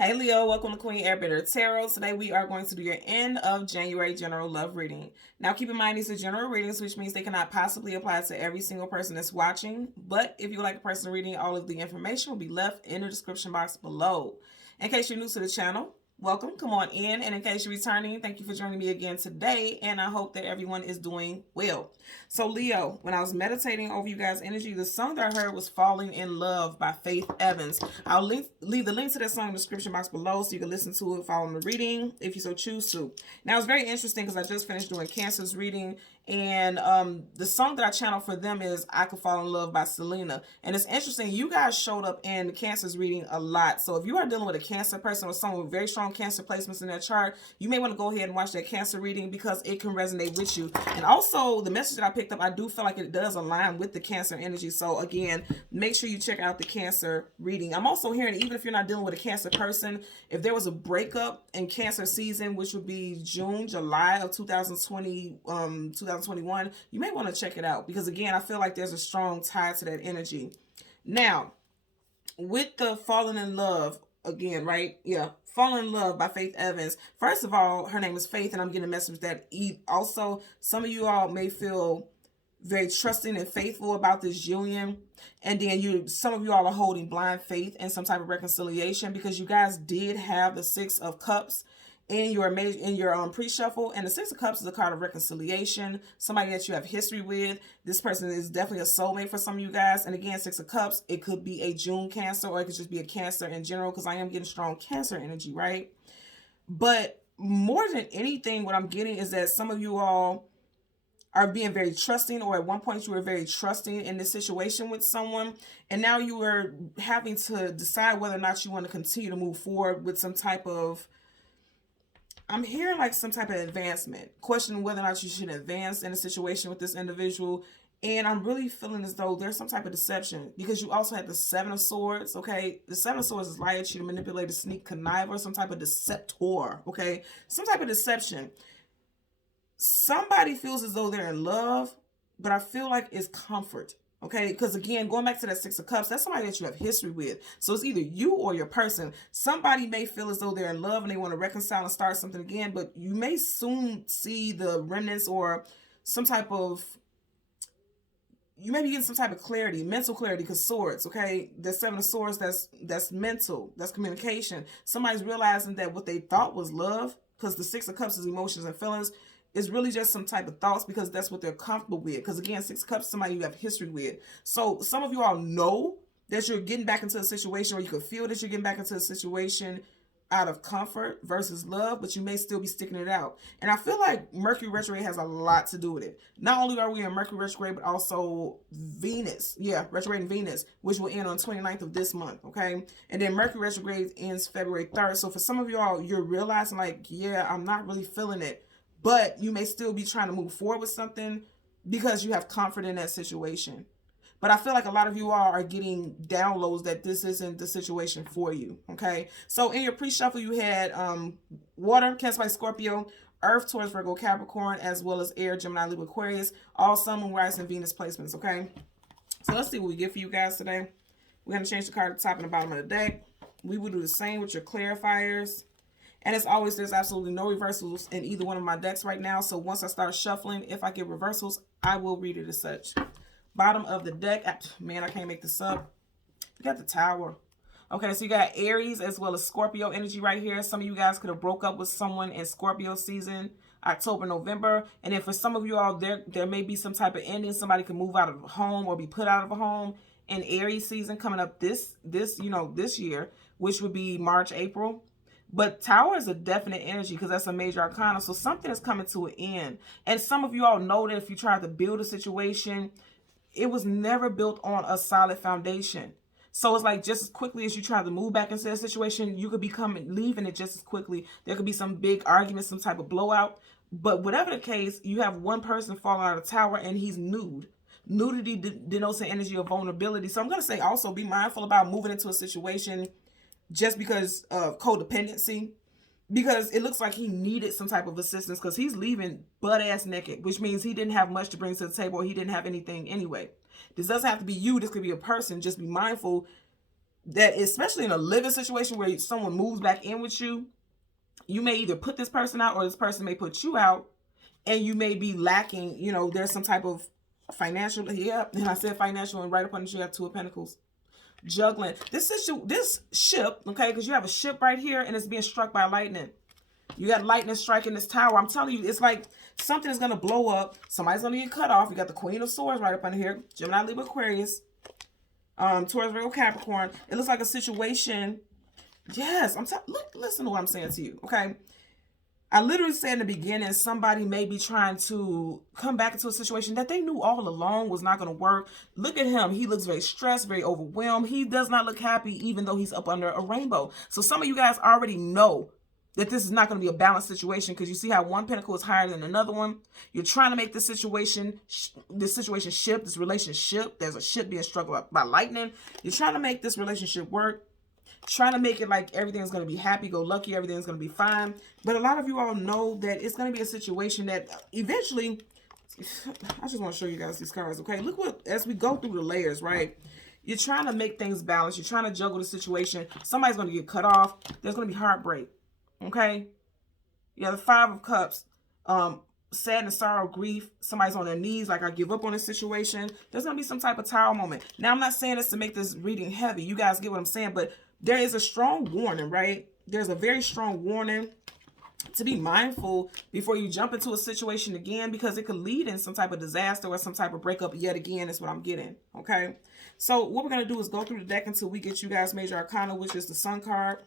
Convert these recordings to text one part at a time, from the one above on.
Hey Leo, welcome to Queen Airbender Tarot. Today we are going to do your end of January general love reading. Now keep in mind these are general readings, which means they cannot possibly apply to every single person that's watching. But if you would like a personal reading, all of the information will be left in the description box below. In case you're new to the channel, welcome, come on in. And in case you're returning, thank you for joining me again today. And I hope that everyone is doing well. So Leo, when I was meditating over you guys' energy, the song that I heard was Falling in Love by Faith Evans. I'll leave the link to that song in the description box below so you can listen to it following the reading if you so choose to. Now it's very interesting because I just finished doing Cancer's reading, and the song that I channeled for them is I Could Fall in Love by Selena. And it's interesting, you guys showed up in Cancer's reading a lot. So if you are dealing with a Cancer person or someone with very strong Cancer placements in their chart, you may want to go ahead and watch that Cancer reading because it can resonate with you. And also the message that I picked up, I do feel like it does align with the Cancer energy. So again, make sure you check out the Cancer reading. I'm also hearing, even if you're not dealing with a Cancer person, if there was a breakup in Cancer season, which would be June, July of 2021, you may want to check it out because again, I feel like there's a strong tie to that energy. Now, with the falling in love, again, right? Yeah, Falling in Love by Faith Evans. First of all, her name is Faith, and I'm getting a message that also some of you all may feel very trusting and faithful about this union, and then some of you all are holding blind faith in some type of reconciliation because you guys did have the Six of Cups in your pre-shuffle, and the Six of Cups is a card of reconciliation, somebody that you have history with. This person is definitely a soulmate for some of you guys. And again, Six of Cups, it could be a June Cancer, or it could just be a Cancer in general, because I am getting strong Cancer energy, right? But more than anything, what I'm getting is that some of you all are being very trusting, or at one point you were very trusting in this situation with someone, and now you are having to decide whether or not you want to continue to move forward with some type of, I'm hearing like some type of advancement, questioning whether or not you should advance in a situation with this individual. And I'm really feeling as though there's some type of deception because you also have the Seven of Swords, okay? The Seven of Swords is lie, cheat, manipulate, sneak, connive, or some type of deceptor, okay? Some type of deception. Somebody feels as though they're in love, but I feel like it's comfort. Okay, because again, going back to that Six of Cups, that's somebody that you have history with. So it's either you or your person. Somebody may feel as though they're in love and they want to reconcile and start something again, but you may soon see the remnants or some type of, you may be getting some type of clarity, mental clarity, because swords, okay? The Seven of Swords, that's mental, that's communication. Somebody's realizing that what they thought was love, because the Six of Cups is emotions and feelings, is really just some type of thoughts because that's what they're comfortable with. Because again, Six of Cups is somebody you have history with. So some of you all know that you're getting back into a situation, or you can feel that you're getting back into a situation out of comfort versus love, but you may still be sticking it out. And I feel like Mercury retrograde has a lot to do with it. Not only are we in Mercury retrograde, but also Venus. Yeah, retrograde Venus, which will end on 29th of this month, okay? And then Mercury retrograde ends February 3rd. So for some of you all, you're realizing like, yeah, I'm not really feeling it. But you may still be trying to move forward with something because you have comfort in that situation. But I feel like a lot of you all are getting downloads that this isn't the situation for you, okay? So in your pre-shuffle, you had water, Cancer by Scorpio, Earth, Taurus, Virgo, Capricorn, as well as air, Gemini, Libra, Aquarius, all Sun, Moon, Rising, and Venus placements, okay? So let's see what we get for you guys today. We're going to change the card at the top and the bottom of the deck. We will do the same with your clarifiers. And as always, there's absolutely no reversals in either one of my decks right now. So once I start shuffling, if I get reversals, I will read it as such. Bottom of the deck. Man, I can't make this up. We got the Tower. Okay, so you got Aries as well as Scorpio energy right here. Some of you guys could have broke up with someone in Scorpio season, October, November. And then for some of you all, there may be some type of ending. Somebody can move out of a home or be put out of a home in Aries season coming up this year, which would be March, April. But Tower is a definite energy because that's a major arcana. So something is coming to an end. And some of you all know that if you tried to build a situation, it was never built on a solid foundation. So it's like just as quickly as you try to move back into a situation, you could be leaving it just as quickly. There could be some big argument, some type of blowout. But whatever the case, you have one person falling out of the tower and he's nude. Nudity denotes an energy of vulnerability. So I'm going to say also be mindful about moving into a situation just because of codependency, because it looks like he needed some type of assistance because he's leaving butt-ass naked, which means he didn't have much to bring to the table, or he didn't have anything anyway. This doesn't have to be you. This could be a person. Just be mindful that, especially in a living situation where someone moves back in with you, you may either put this person out or this person may put you out, and you may be lacking, you know, there's some type of financial, and I said financial, and right up under you have Two of Pentacles. Juggling. This ship, okay, because you have a ship right here and it's being struck by lightning. You got lightning striking this tower. I'm telling you, it's like something is going to blow up. Somebody's going to get cut off. You got the Queen of Swords right up under here. Gemini, Libra, Aquarius. Taurus, Virgo, Capricorn. It looks like a situation. Yes, listen to what I'm saying to you, okay? I literally said in the beginning, somebody may be trying to come back into a situation that they knew all along was not going to work. Look at him. He looks very stressed, very overwhelmed. He does not look happy, even though he's up under a rainbow. So some of you guys already know that this is not going to be a balanced situation, because you see how one pentacle is higher than another one. You're trying to make this situation shift, this relationship. There's a ship being struck by lightning. You're trying to make this relationship work. Trying to make it like everything's going to be happy-go-lucky, everything's going to be fine. But a lot of you all know that it's going to be a situation that eventually, I just want to show you guys these cards, okay? Look what, as we go through the layers, right? You're trying to make things balanced. You're trying to juggle the situation. Somebody's going to get cut off. There's going to be heartbreak, okay? You have the Five of Cups. Sadness, sorrow, grief. Somebody's on their knees, like, I give up on this situation. There's going to be some type of tower moment. Now, I'm not saying this to make this reading heavy. You guys get what I'm saying, but there is a strong warning, right? There's a very strong warning to be mindful before you jump into a situation again, because it could lead in some type of disaster or some type of breakup yet again, is what I'm getting, okay? So what we're going to do is go through the deck until we get you guys Major Arcana, which is the Sun card,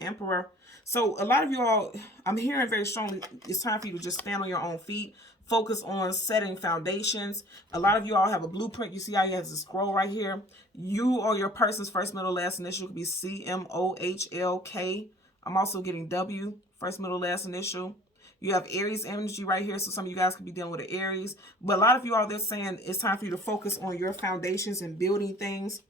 Emperor. So a lot of you all, I'm hearing very strongly, it's time for you to just stand on your own feet. Focus on setting foundations. A lot of you all have a blueprint. You see how you have the scroll right here. You or your person's first, middle, last initial could be CMOHLK. I'm also getting W, first, middle, last initial. You have Aries energy right here, so some of you guys could be dealing with an Aries. But a lot of you all, they're saying it's time for you to focus on your foundations and building things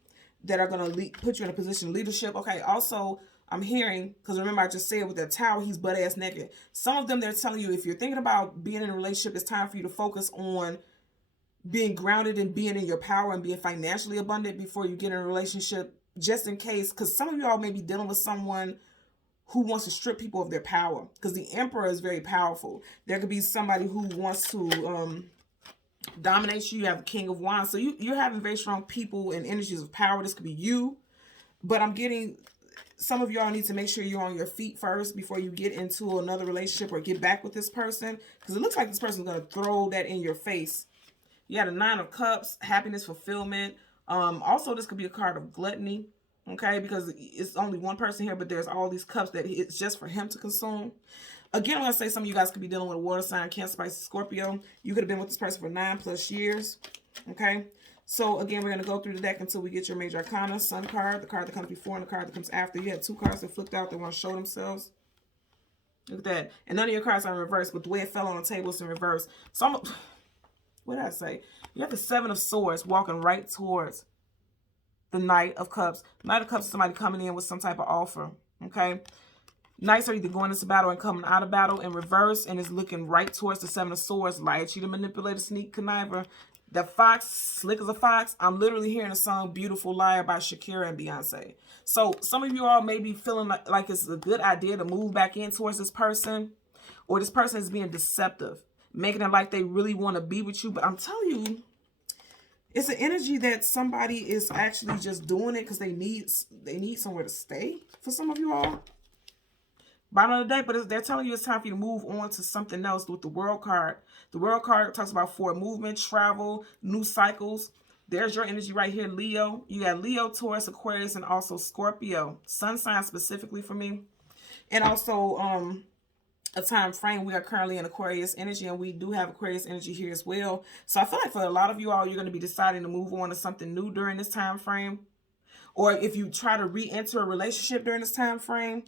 that are going to put you in a position of leadership. Okay, also, I'm hearing, because remember I just said with that tower, he's butt-ass naked. Some of them, they're telling you, if you're thinking about being in a relationship, it's time for you to focus on being grounded and being in your power and being financially abundant before you get in a relationship, just in case, because some of y'all may be dealing with someone who wants to strip people of their power, because the Emperor is very powerful. There could be somebody who wants to dominate you. You have the King of Wands. So you're having very strong people and energies of power. This could be you, but I'm getting... Some of y'all need to make sure you're on your feet first before you get into another relationship or get back with this person, because it looks like this person's going to throw that in your face. You had a Nine of Cups, happiness, fulfillment. Also, this could be a card of gluttony, okay, because it's only one person here, but there's all these cups that it's just for him to consume. Again, I'm going to say some of you guys could be dealing with a water sign, Cancer, Pisces, Scorpio. You could have been with this person for 9+ years, okay? So, again, we're going to go through the deck until we get your Major Arcana, Sun card, the card that comes before, and the card that comes after. You had two cards that flipped out that want to show themselves. Look at that. And none of your cards are in reverse, but the way it fell on the table is in reverse. So, what did I say? You have the Seven of Swords walking right towards the Knight of Cups. Knight of Cups is somebody coming in with some type of offer, okay? Knights are either going into battle and coming out of battle in reverse, and is looking right towards the Seven of Swords. Liar, cheater, manipulator, sneak, conniver. The fox, slick as a fox. I'm literally hearing the song Beautiful Liar by Shakira and Beyonce. So some of you all may be feeling like it's a good idea to move back in towards this person, or this person is being deceptive, making it like they really want to be with you. But I'm telling you, it's an energy that somebody is actually just doing it because they need somewhere to stay for some of you all. Bottom of the day, but they're telling you it's time for you to move on to something else with the World card. The World card talks about forward movement, travel, new cycles. There's your energy right here, Leo. You got Leo, Taurus, Aquarius, and also Scorpio. Sun sign specifically for me. And also a time frame. We are currently in Aquarius energy, and we do have Aquarius energy here as well. So I feel like for a lot of you all, you're going to be deciding to move on to something new during this time frame. Or if you try to re-enter a relationship during this time frame,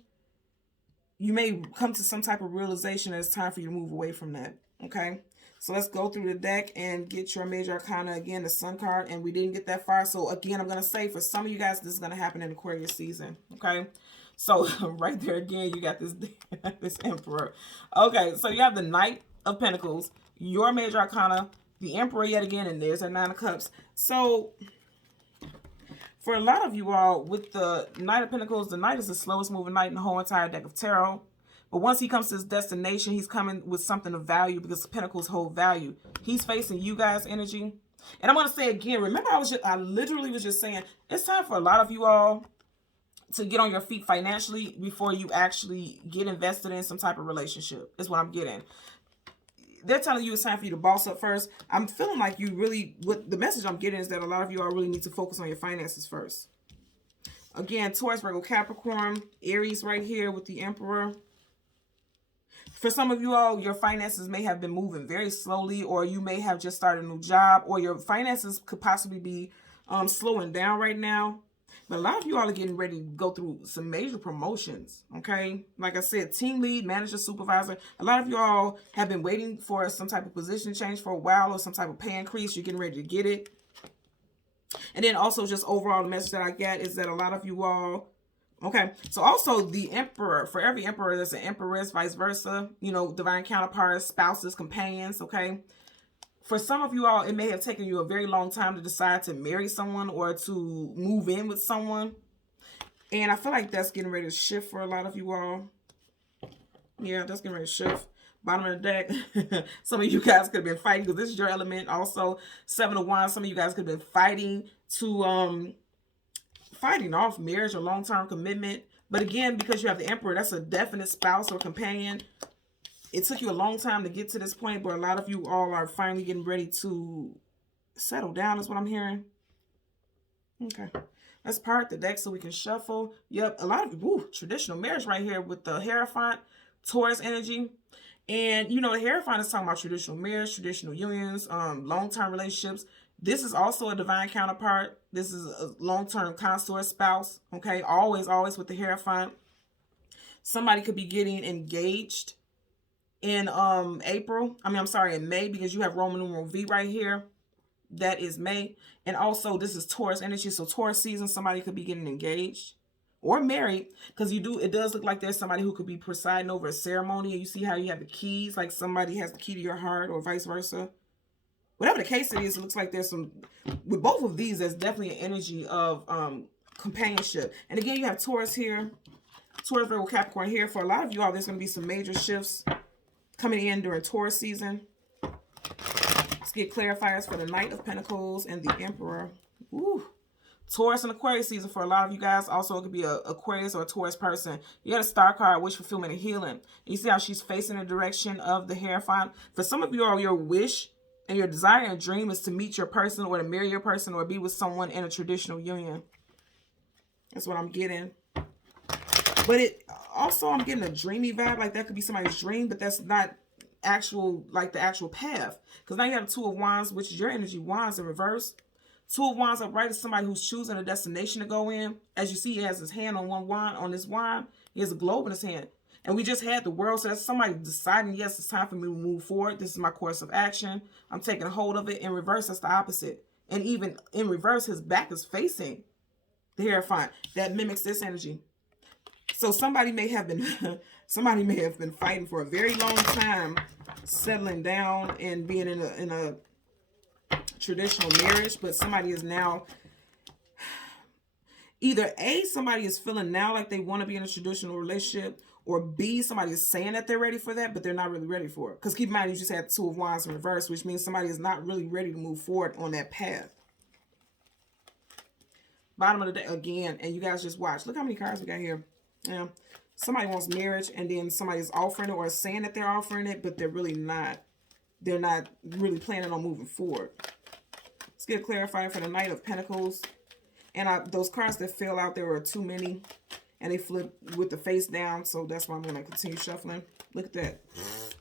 you may come to some type of realization that it's time for you to move away from that, okay? So let's go through the deck and get your Major Arcana again, the Sun card, and we didn't get that far. So again, I'm going to say for some of you guys, this is going to happen in Aquarius season, okay? So right there again, you got this, this Emperor. Okay, so you have the Knight of Pentacles, your Major Arcana, the Emperor yet again, and there's a Nine of Cups. So For a lot of you all, with the Knight of Pentacles, the Knight is the slowest moving knight in the whole entire deck of tarot. But once he comes to his destination, he's coming with something of value because Pentacles hold value. He's facing you guys' energy. And I'm going to say again, remember I literally was just saying, it's time for a lot of you all to get on your feet financially before you actually get invested in some type of relationship, is what I'm getting. They're telling you it's time for you to boss up first. I'm feeling like you really, what the message I'm getting is that a lot of you all really need to focus on your finances first. Again, Taurus, Virgo, Capricorn, Aries right here with the Emperor. For some of you all, your finances may have been moving very slowly, or you may have just started a new job, or your finances could possibly be slowing down right now. But a lot of you all are getting ready to go through some major promotions, okay? Like I said, team lead, manager, supervisor. A lot of you all have been waiting for some type of position change for a while, or some type of pay increase. You're getting ready to get it. And then also just overall, the message that I get is that a lot of you all, okay, so also the Emperor, for every Emperor, there's an Empress, vice versa, you know, divine counterparts, spouses, companions, okay? For some of you all, it may have taken you a very long time to decide to marry someone or to move in with someone. And I feel like that's getting ready to shift for a lot of you all. Yeah, that's getting ready to shift. Bottom of the deck, some of you guys could have been fighting because this is your element. Also, Seven of Wands, some of you guys could have been fighting to fighting off marriage or long-term commitment. But again, because you have the Emperor, that's a definite spouse or companion. It took you a long time to get to this point, but a lot of you all are finally getting ready to settle down, is what I'm hearing. Okay. Let's part the deck so we can shuffle. Yep, a lot of traditional marriage right here with the Hierophant, Taurus energy. And, you know, the Hierophant is talking about traditional marriage, traditional unions, long-term relationships. This is also a divine counterpart. This is a long-term consort spouse, okay? Always, always with the Hierophant. Somebody could be getting engaged in in May, because you have Roman numeral V right here. That is May. And also this is Taurus energy, so Taurus season, somebody could be getting engaged or married, because it does look like there's somebody who could be presiding over a ceremony. And you see how you have the keys, like somebody has the key to your heart, or vice versa. Whatever the case it is, it looks like there's some, with both of these, there's definitely an energy of companionship. And again, you have Taurus here, Taurus, Virgo, Capricorn here. For a lot of you all, there's going to be some major shifts coming in during Taurus season. Let's get clarifiers for the Knight of Pentacles and the Emperor. Woo. Taurus and Aquarius season for a lot of you guys. Also, it could be a Aquarius or a Taurus person. You got a star card, wish, fulfillment, and healing. You see how she's facing the direction of the Hierophant. For some of you all, your wish and your desire and dream is to meet your person, or to marry your person, or be with someone in a traditional union. That's what I'm getting. But it also, I'm getting a dreamy vibe. Like that could be somebody's dream, but that's not actual, like the actual path. Because now you have the Two of Wands, which is your energy. Wands in reverse. Two of Wands upright is somebody who's choosing a destination to go in. As you see, he has his hand on one wand. On this wand, he has a globe in his hand. And we just had the World, so that's somebody deciding, yes, it's time for me to move forward. This is my course of action. I'm taking hold of it. In reverse, that's the opposite. And even in reverse, his back is facing the Hierophant. That mimics this energy. So somebody may have been fighting for a very long time, settling down and being in a traditional marriage, but somebody is now either A, somebody is feeling now like they want to be in a traditional relationship, or B, somebody is saying that they're ready for that, but they're not really ready for it. Because keep in mind, you just had Two of Wands in reverse, which means somebody is not really ready to move forward on that path. Bottom of the deck again, and you guys just watch. Look how many cards we got here. Yeah, somebody wants marriage, and then somebody's offering it or saying that they're offering it, but they're really not. They're not really planning on moving forward. Let's get a clarifier for the Knight of Pentacles. And those cards that fell out, there were too many, and they flipped with the face down, so that's why I'm going to continue shuffling. Look at that.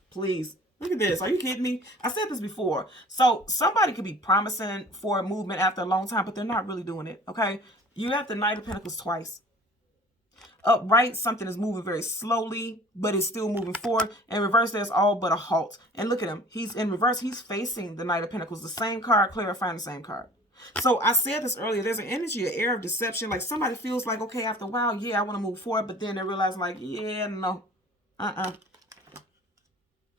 Please. Look at this. Are you kidding me? I said this before. So somebody could be promising for a movement after a long time, but they're not really doing it, okay? You have the Knight of Pentacles twice. Upright, something is moving very slowly, but it's still moving forward. In reverse, there's all but a halt. And look at him. He's in reverse. He's facing the Knight of Pentacles. The same card, clarifying the same card. So I said this earlier. There's an energy, an air of deception. Like somebody feels like, okay, after a while, yeah, I want to move forward. But then they realize like, yeah, no.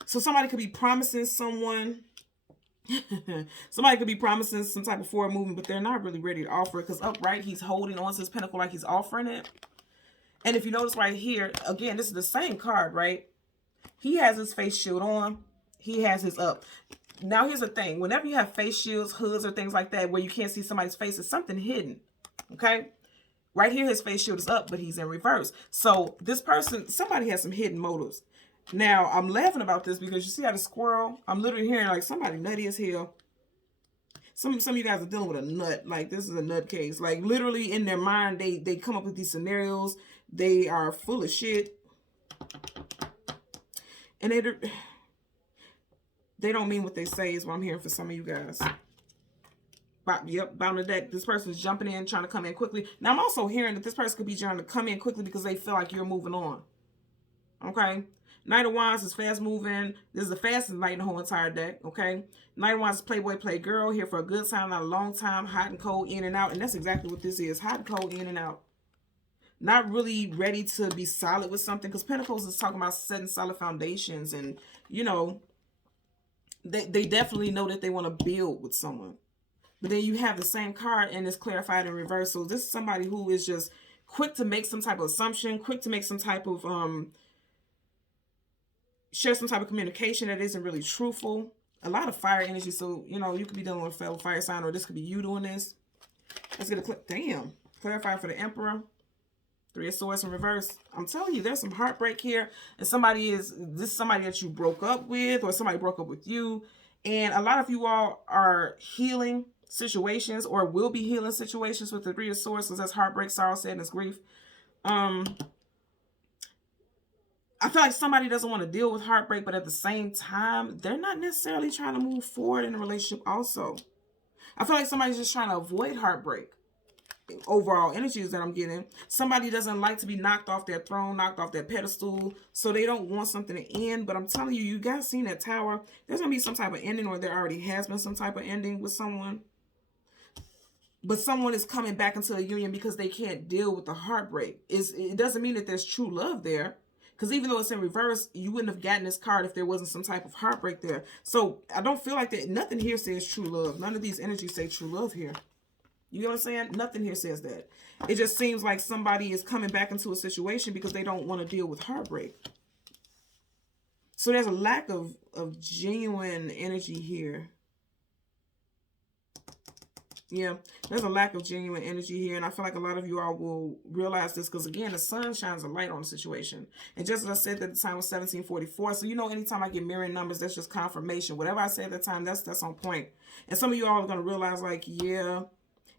So somebody could be promising someone Somebody could be promising some type of forward movement, but they're not really ready to offer it, because upright, he's holding on to his pentacle like he's offering it. And if you notice right here, again, this is the same card, right? He has his face shield on. He has his up. Now, here's the thing. Whenever you have face shields, hoods, or things like that where you can't see somebody's face, it's something hidden, okay? Right here, his face shield is up, but he's in reverse. So this person, somebody has some hidden motives. Now, I'm laughing about this because you see how the squirrel, I'm literally hearing like somebody nutty as hell. Some of you guys are dealing with a nut. Like, this is a nut case. Like, literally in their mind, they come up with these scenarios. They are full of shit. And they don't mean what they say is what I'm hearing for some of you guys. Yep, bottom of the deck. This person's jumping in, trying to come in quickly. Now, I'm also hearing that this person could be trying to come in quickly because they feel like you're moving on. Okay? Knight of Wands is fast moving. This is the fastest knight in the whole entire deck. Okay? Knight of Wands is playboy, play girl. Here for a good time, not a long time. Hot and cold, in and out. And that's exactly what this is. Hot and cold, in and out. Not really ready to be solid with something. Because Pentacles is talking about setting solid foundations. And, you know, they definitely know that they want to build with someone. But then you have the same card and it's clarified in reverse. So this is somebody who is just quick to make some type of assumption, quick to make some type of, share some type of communication that isn't really truthful. A lot of fire energy. So, you know, you could be dealing with a fellow fire sign, or this could be you doing this. Let's get a clip. Damn. Clarify for the Emperor. 3 of Swords in reverse. I'm telling you, there's some heartbreak here. And this is somebody that you broke up with, or somebody broke up with you. And a lot of you all are healing situations, or will be healing situations with the 3 of Swords, because that's heartbreak, sorrow, sadness, grief. I feel like somebody doesn't want to deal with heartbreak, but at the same time, they're not necessarily trying to move forward in a relationship also. I feel like somebody's just trying to avoid heartbreak. Overall energies that I'm getting. Somebody doesn't like to be knocked off their throne, knocked off their pedestal, so they don't want something to end. But I'm telling you, you guys seen that Tower. There's going to be some type of ending, or there already has been some type of ending with someone. But someone is coming back into a union because they can't deal with the heartbreak. It doesn't mean that there's true love there. Because even though it's in reverse, you wouldn't have gotten this card if there wasn't some type of heartbreak there. So I don't feel like that. Nothing here says true love. None of these energies say true love here. You know what I'm saying? Nothing here says that. It just seems like somebody is coming back into a situation because they don't want to deal with heartbreak. So there's a lack of genuine energy here. Yeah, there's a lack of genuine energy here. And I feel like a lot of you all will realize this because, again, the sun shines a light on the situation. And just as I said that the time was 1744. So, you know, anytime I get mirroring numbers, that's just confirmation. Whatever I say at the time, that's on point. And some of you all are going to realize, like, yeah,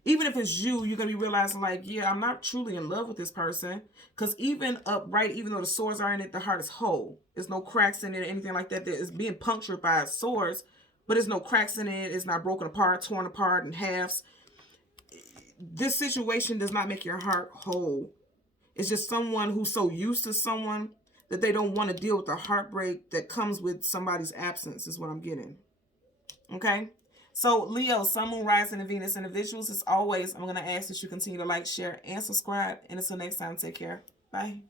even if it's you, you're going to be realizing, like, yeah, I'm not truly in love with this person. Because even upright, even though the swords are in it, the heart is whole. There's no cracks in it or anything like that. It's being punctured by swords, but there's no cracks in it. It's not broken apart, torn apart in halves. This situation does not make your heart whole. It's just someone who's so used to someone that they don't want to deal with the heartbreak that comes with somebody's absence, is what I'm getting. Okay? So, Leo, Sun, Moon, Rising, and Venus individuals, as always, I'm going to ask that you continue to like, share, and subscribe. And until next time, take care. Bye.